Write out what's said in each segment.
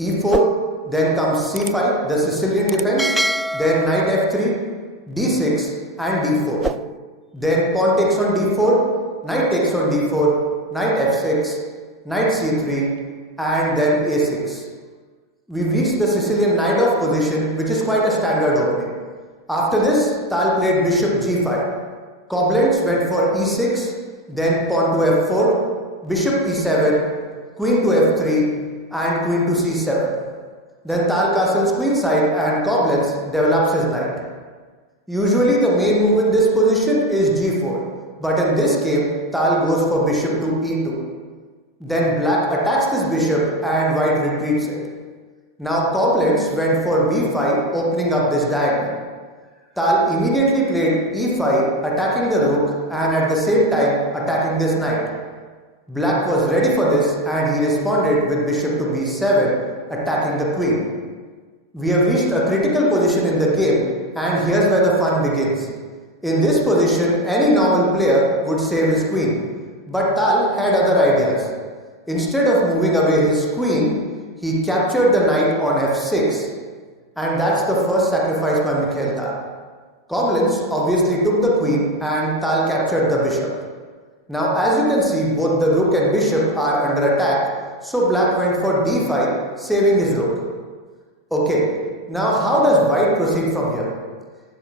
e4, then comes c5, the Sicilian defense, then knight f3, d6 and d4. Then pawn takes on d4, knight takes on d4, knight f6, knight c3 and then a6. We've reached the Sicilian knight off position, which is quite a standard opening. After this, Tal played bishop g5. Koblenz went for e6, then pawn to f4, bishop e7, queen to f3 and queen to c7. Then Tal castles queenside and Koblenz develops his knight. Usually the main move in this position is g4, but in this game Tal goes for bishop to e2. Then black attacks this bishop and white retreats it. Now Koblenz went for b5, opening up this diagonal. Tal immediately played e5, attacking the rook and at the same time attacking this knight. Black was ready for this and he responded with bishop to b7, attacking the queen. We have reached a critical position in the game and here's where the fun begins. In this position, any normal player would save his queen, but Tal had other ideas. Instead of moving away his queen, he captured the knight on f6, and that's the first sacrifice by Mikhail Tal. Koblenz obviously took the queen and Tal captured the bishop. Now as you can see, both the rook and bishop are under attack, so black went for d5, saving his rook. Okay, now how does white proceed from here?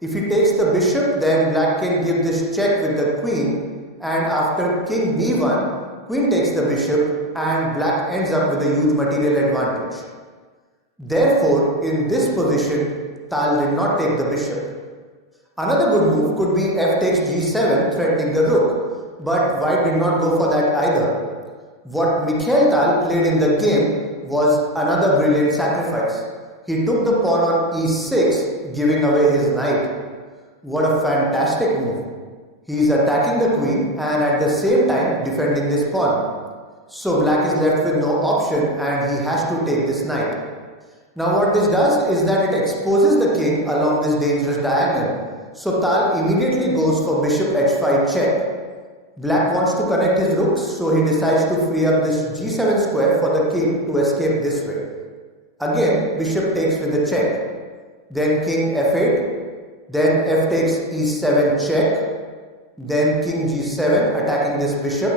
If he takes the bishop, then black can give this check with the queen, and after king b1, queen takes the bishop and black ends up with a huge material advantage. Therefore, in this position, Tal did not take the bishop. Another good move could be f takes g7, threatening the rook, but white did not go for that either. What Mikhail Tal played in the game was another brilliant sacrifice. He took the pawn on e6, giving away his knight. What a fantastic move. He is attacking the queen and at the same time defending this pawn. So black is left with no option and he has to take this knight. Now what this does is that it exposes the king along this dangerous diagonal. So Tal immediately goes for bishop h5 check. Black wants to connect his rooks, so he decides to free up this g7 square for the king to escape this way. Again, bishop takes with a check. Then king f8. Then f takes e7 check. Then king g7 attacking this bishop.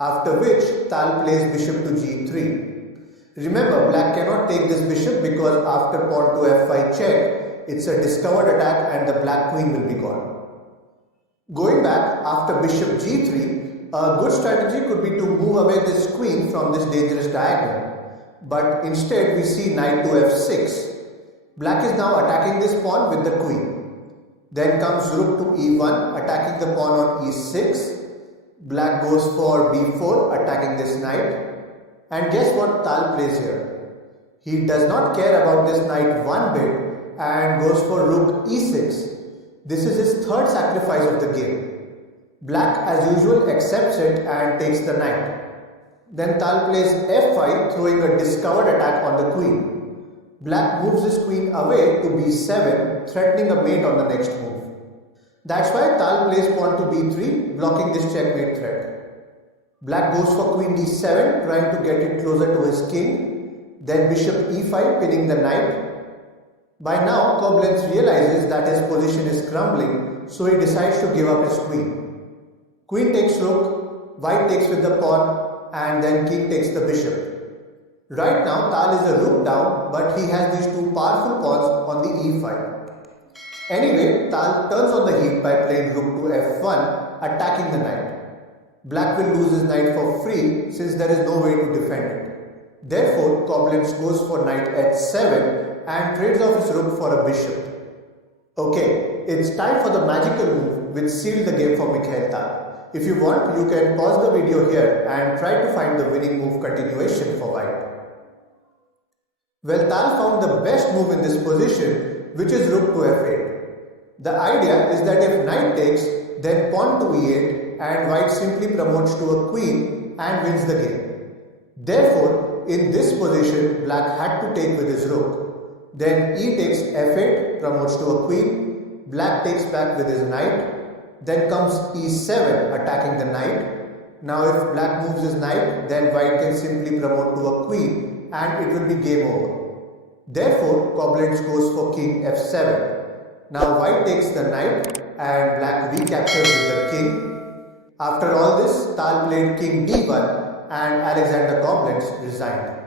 After which Tal plays bishop to g3. Remember, black cannot take this bishop because after pawn to f5 check, it's a discovered attack and the black queen will be gone. Going back, after bishop g3, a good strategy could be to move away this queen from this dangerous diagonal. But instead we see knight to f6. Black is now attacking this pawn with the queen. Then comes rook to e1, attacking the pawn on e6. Black goes for b4, attacking this knight. And guess what Tal plays here? He does not care about this knight one bit and goes for rook e6. This is his third sacrifice of the game. Black as usual accepts it and takes the knight. Then Tal plays f5, throwing a discovered attack on the queen. Black moves his queen away to b7, threatening a mate on the next move. That's why Tal plays pawn to b3, blocking this checkmate threat. Black goes for queen d7, trying to get it closer to his king. Then bishop e5, pinning the knight. By now, Koblenz realizes that his position is crumbling, so he decides to give up his queen. Queen takes rook, white takes with the pawn, and then king takes the bishop. Right now, Tal is a rook down, but he has these two powerful pawns on the e5. Anyway, Tal turns on the heat by playing rook to f1, attacking the knight. Black will lose his knight for free since there is no way to defend it. Therefore, Koblenz goes for knight h7 and trades off his rook for a bishop. Okay, it's time for the magical move which sealed the game for Mikhail Tal. If you want, you can pause the video here and try to find the winning move continuation for white. Well, Tal found the best move in this position, which is rook to f8. The idea is that if knight takes, then pawn to e8 and white simply promotes to a queen and wins the game. Therefore, in this position, black had to take with his rook. Then e takes f8, promotes to a queen. Black takes back with his knight. Then comes e7, attacking the knight. Now if black moves his knight, then white can simply promote to a queen and it will be game over. Therefore, Koblenz goes for king f7. Now white takes the knight and black recaptures with the king. After all this, Tal played king d1 and Alexander Koblenz resigned.